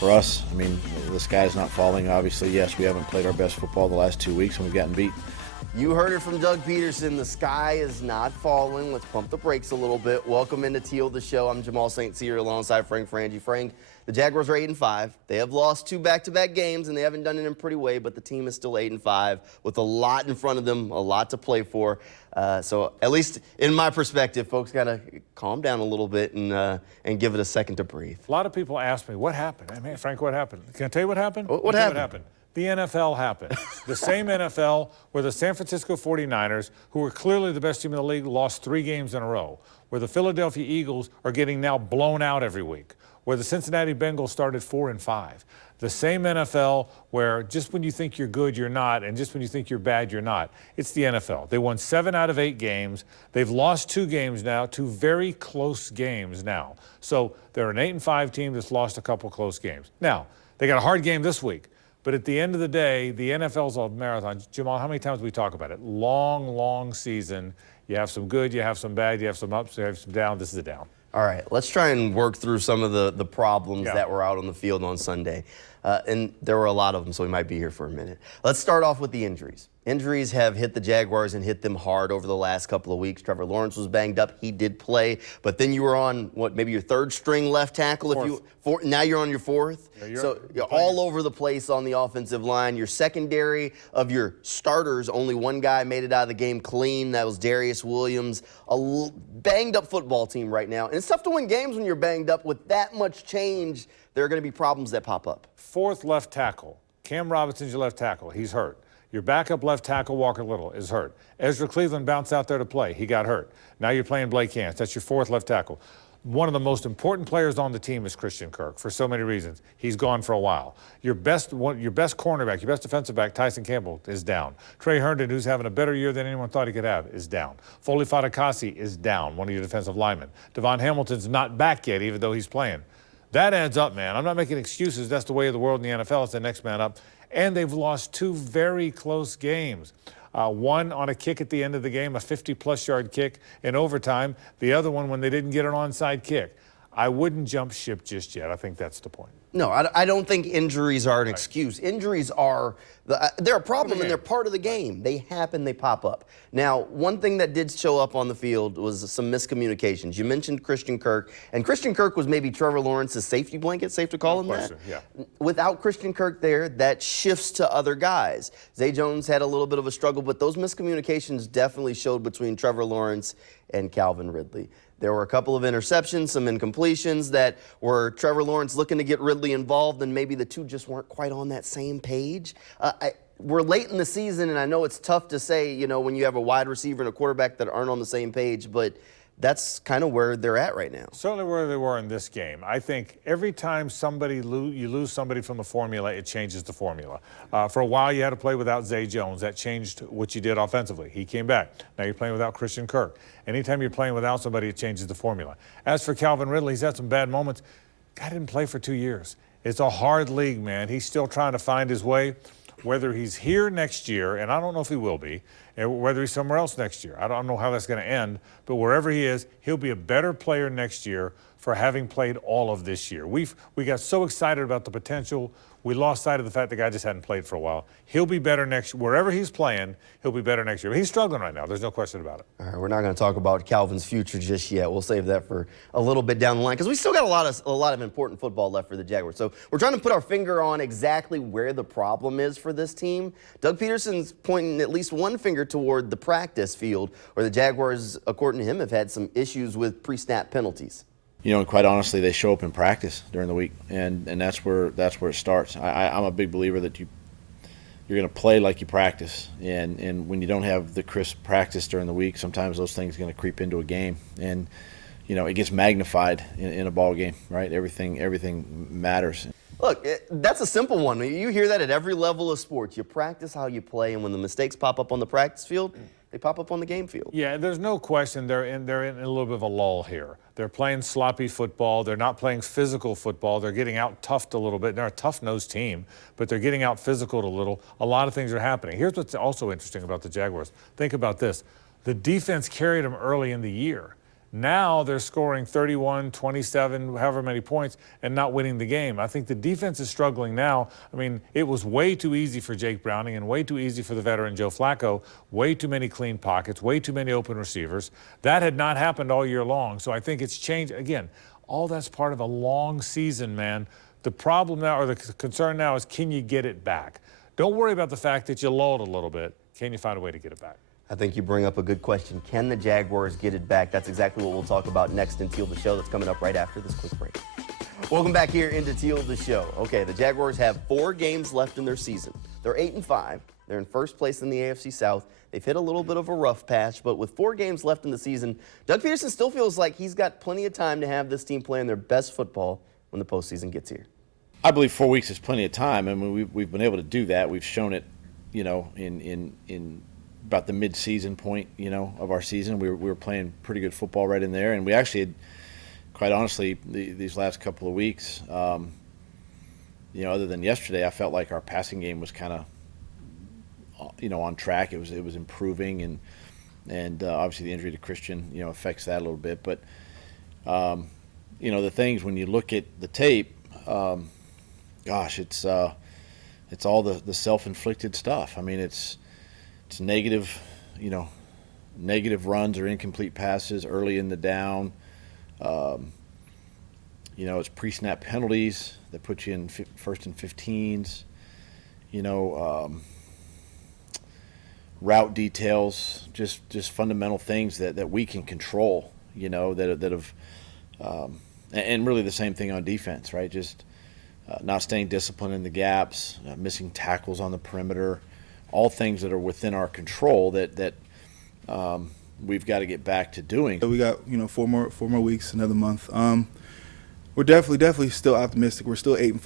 for us, I mean, the sky's not falling, obviously. Yes, we haven't played our best football the last 2 weeks, and we've gotten beat. You heard it from Doug Peterson. The sky is not falling. Let's pump the brakes a little bit. Welcome into Teal The Show. I'm Jamal St. Cyr alongside Frank Frangie. Frank, the Jaguars are 8-5. They have lost 2 back-to-back games, and they haven't done it in a pretty way, but the team is still 8-5 with a lot in front of them, a lot to play for. So at least in my perspective, folks got to calm down a little bit and give it a second to breathe. A lot of people ask me, what happened? I mean, Frank, what happened? Can I tell you what happened? What happened? The NFL happened. The same NFL where the San Francisco 49ers, who were clearly the best team in the league, lost 3 games in a row. Where the Philadelphia Eagles are getting now blown out every week. Where the Cincinnati Bengals started 4-5. The same NFL where just when you think you're good, you're not, and just when you think you're bad, you're not. It's the NFL. They won 7 out of 8 games. They've lost 2 games now, 2 very close games now. So they're an 8-5 team that's lost a couple close games. Now, they got a hard game this week. But at the end of the day, the NFL's a marathon. Jamal, how many times do we talk about it? Long, long season. You have some good, you have some bad, you have some ups, you have some downs. This is a down. All right, let's try and work through some of the problems that were out on the field on Sunday. And there were a lot of them, so we might be here for a minute. Let's start off with the injuries. Injuries have hit the Jaguars and hit them hard over the last couple of weeks. Trevor Lawrence was banged up. He did play. But then you were on, what, maybe your 3rd string left tackle? Now you're on your 4th? Yeah, you're all over the place on the offensive line. Your secondary of your starters, only one guy made it out of the game clean. That was Darius Williams. A banged-up football team right now. And it's tough to win games when you're banged up. With that much change, there are going to be problems that pop up. 4th left tackle. Cam Robinson's your left tackle. He's hurt. Your backup left tackle, Walker Little, is hurt. Ezra Cleveland bounced out there to play. He got hurt. Now you're playing Blake Hance. That's your 4th left tackle. One of the most important players on the team is Christian Kirk for so many reasons. He's gone for a while. Your best cornerback, your best defensive back, Tyson Campbell, is down. Trey Herndon, who's having a better year than anyone thought he could have, is down. Foley Fatukasi is down, one of your defensive linemen. Devon Hamilton's not back yet, even though he's playing. That adds up, man. I'm not making excuses. That's the way of the world in the NFL. It's the next man up. And they've lost 2 very close games. One on a kick at the end of the game, a 50-plus yard kick in overtime. The other one when they didn't get an onside kick. I wouldn't jump ship just yet. I think that's the point. No, I don't think injuries are an excuse. Injuries are, they're a problem and they're part of the game. They happen, they pop up. Now, one thing that did show up on the field was some miscommunications. You mentioned Christian Kirk, and Christian Kirk was maybe Trevor Lawrence's safety blanket, safe to call him that? Yeah. Without Christian Kirk there, that shifts to other guys. Zay Jones had a little bit of a struggle, but those miscommunications definitely showed between Trevor Lawrence and Calvin Ridley. There were a couple of interceptions, some incompletions that were Trevor Lawrence looking to get Ridley involved, and maybe the two just weren't quite on that same page. We're late in the season, and I know it's tough to say, you know, when you have a wide receiver and a quarterback that aren't on the same page, but that's kind of where they're at right now. Certainly where they were in this game. I think every time you lose somebody from the formula, it changes the formula. For a while, you had to play without Zay Jones. That changed what you did offensively. He came back. Now you're playing without Christian Kirk. Anytime you're playing without somebody, it changes the formula. As for Calvin Ridley, he's had some bad moments. Guy didn't play for 2 years. It's a hard league, man. He's still trying to find his way. Whether he's here next year, and I don't know if he will be, and whether he's somewhere else next year. I don't know how that's going to end, but wherever he is, he'll be a better player next year for having played all of this year. We got so excited about the potential, we lost sight of the fact the guy just hadn't played for a while. He'll be better next year. Wherever he's playing, he'll be better next year. But he's struggling right now. There's no question about it. All right, we're not going to talk about Calvin's future just yet. We'll save that for a little bit down the line because we still got a lot of important football left for the Jaguars. So we're trying to put our finger on exactly where the problem is for this team. Doug Peterson's pointing at least one finger toward the practice field where the Jaguars, according to him, have had some issues with pre-snap penalties. You know, quite honestly, they show up in practice during the week, and that's where it starts. I'm a big believer that you're going to play like you practice, and when you don't have the crisp practice during the week, sometimes those things are going to creep into a game, and you know it gets magnified in a ball game, right? Everything matters. Look, that's a simple one. You hear that at every level of sports. You practice how you play, and when the mistakes pop up on the practice field, they pop up on the game field. Yeah, there's no question they're in a little bit of a lull here. They're playing sloppy football. They're not playing physical football. They're getting out-toughed a little bit. They're a tough-nosed team, but they're getting out-physical a little. A lot of things are happening. Here's what's also interesting about the Jaguars. Think about this. The defense carried them early in the year. Now they're scoring 31, 27, however many points, and not winning the game. I think the defense is struggling now. I mean, it was way too easy for Jake Browning and way too easy for the veteran Joe Flacco. Way too many clean pockets, way too many open receivers. That had not happened all year long. So I think it's changed. Again, all that's part of a long season, man. The problem now, or the concern now, is can you get it back? Don't worry about the fact that you lulled a little bit. Can you find a way to get it back? I think you bring up a good question. Can the Jaguars get it back? That's exactly what we'll talk about next in Teal the Show. That's coming up right after this quick break. Welcome back here into Teal the Show. Okay, the Jaguars have 4 games left in their season. They're 8-5. They're in first place in the AFC South. They've hit a little bit of a rough patch, but with 4 games left in the season, Doug Peterson still feels like he's got plenty of time to have this team playing their best football when the postseason gets here. I believe 4 weeks is plenty of time. I mean, we've been able to do that. We've shown it, you know, in about the mid-season point, you know, of our season. We were playing pretty good football right in there, and we actually had, quite honestly, these last couple of weeks, you know, other than yesterday, I felt like our passing game was kind of, you know, on track. It was improving, and obviously the injury to Christian, you know, affects that a little bit. But you know, the things when you look at the tape, gosh, it's all the self-inflicted stuff. I mean, it's negative, you know, negative runs or incomplete passes early in the down. You know, it's pre-snap penalties that put you in first and 15s. You know, route details, just fundamental things that we can control. You know, that have, and really the same thing on defense, right? Just not staying disciplined in the gaps, missing tackles on the perimeter. All things that are within our control that we've got to get back to doing. So we got, you know, four more weeks, another month. We're definitely still optimistic. We're still 8-5.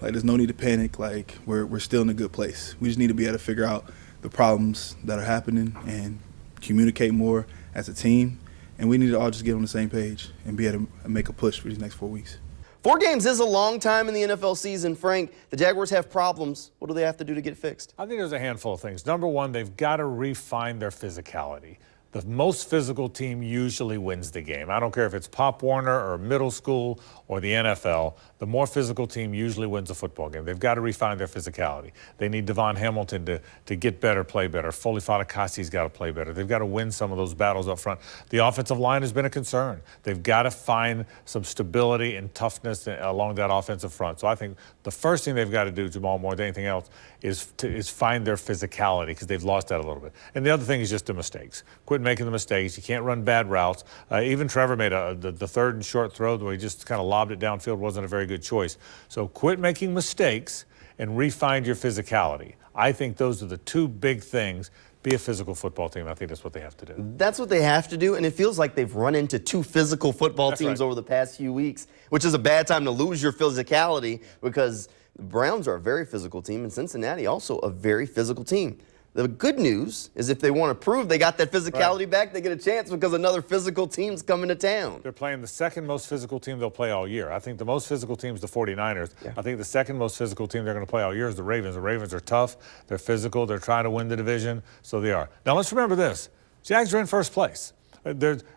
Like, there's no need to panic. Like, we're still in a good place. We just need to be able to figure out the problems that are happening and communicate more as a team. And we need to all just get on the same page and be able to make a push for these next 4 weeks. 4 games is a long time in the NFL season. Frank, the Jaguars have problems. What do they have to do to get fixed? I think there's a handful of things. Number one, they've got to refine their physicality. The most physical team usually wins the game. I don't care if it's Pop Warner or middle school or the NFL. The more physical team usually wins a football game. They've got to refine their physicality. They need Devon Hamilton to get better, play better. Foley Fatukasi's got to play better. They've got to win some of those battles up front. The offensive line has been a concern. They've got to find some stability and toughness along that offensive front. So I think the first thing they've got to do, Jamal, more than anything else, is find their physicality, because they've lost that a little bit. And the other thing is just the mistakes. Quit making the mistakes. You can't run bad routes. Even Trevor made the third and short throw where he just kind of lobbed it downfield. Wasn't a very good choice. So quit making mistakes and refine your physicality. I think those are the 2 big things. Be a physical football team. I think that's what they have to do. That's what they have to do, and it feels like they've run into 2 physical football teams over the past few weeks, which is a bad time to lose your physicality, because the Browns are a very physical team, and Cincinnati also a very physical team. The good news is if they want to prove they got that physicality back, they get a chance because another physical team's coming to town. They're playing the second most physical team they'll play all year. I think the most physical team is the 49ers. Yeah. I think the second most physical team they're going to play all year is the Ravens. The Ravens are tough. They're physical. They're trying to win the division, so they are. Now, let's remember this. Jags are in first place.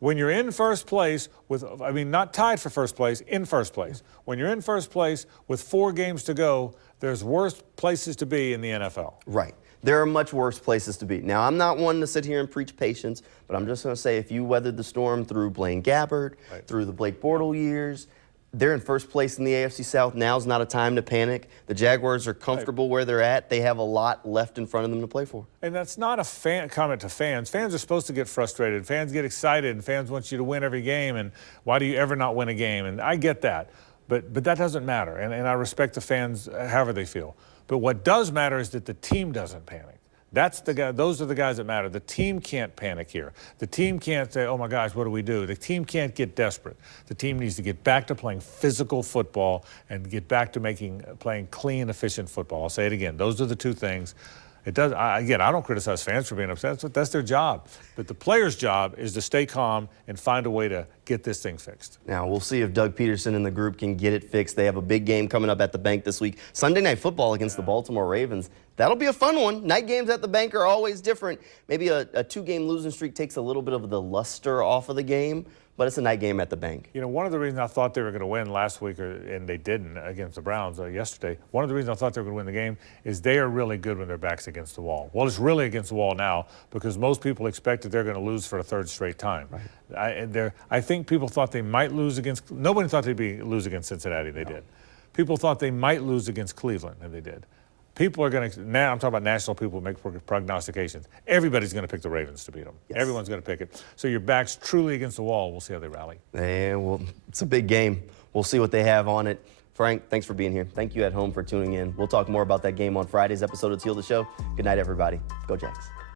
When you're in first place not tied for first place, in first place. When you're in first place with 4 games to go, there's worse places to be in the NFL. Right. There are much worse places to be. Now, I'm not one to sit here and preach patience, but I'm just going to say if you weathered the storm through Blaine Gabbert, through the Blake Bortles years, they're in first place in the AFC South. Now's not a time to panic. The Jaguars are comfortable where they're at. They have a lot left in front of them to play for. And that's not a comment to fans. Fans are supposed to get frustrated. Fans get excited, and fans want you to win every game, and why do you ever not win a game? And I get that. But that doesn't matter, and I respect the fans however they feel. But what does matter is that the team doesn't panic. Those are the guys that matter. The team can't panic here. The team can't say, oh my gosh, what do we do? The team can't get desperate. The team needs to get back to playing physical football and get back to playing clean, efficient football. I'll say it again. Those are the 2 things. Again, I don't criticize fans for being upset. That's their job. But the player's job is to stay calm and find a way to get this thing fixed. Now, we'll see if Doug Peterson and the group can get it fixed. They have a big game coming up at the bank this week. Sunday Night Football against the Baltimore Ravens. that'll be a fun one. Night games at the bank are always different. Maybe a 2-game losing streak takes a little bit of the luster off of the game, but it's a night game at the bank. You know, one of the reasons I thought they were going to win last week, and they didn't against the Browns yesterday, one of the reasons I thought they were going to win the game is they are really good when their back's against the wall. Well, it's really against the wall now because most people expect that they're going to lose for the 3rd straight time. Right. I think people thought they might lose against – nobody thought they'd lose against Cincinnati. They did. People thought they might lose against Cleveland, and they did. People are going to, now I'm talking about national people who make prognostications. Everybody's going to pick the Ravens to beat them. Yes. Everyone's going to pick it. So your back's truly against the wall. We'll see how they rally. And well, it's a big game. We'll see what they have on it. Frank, thanks for being here. Thank you at home for tuning in. We'll talk more about that game on Friday's episode of Teal the Show. Good night, everybody. Go Jags.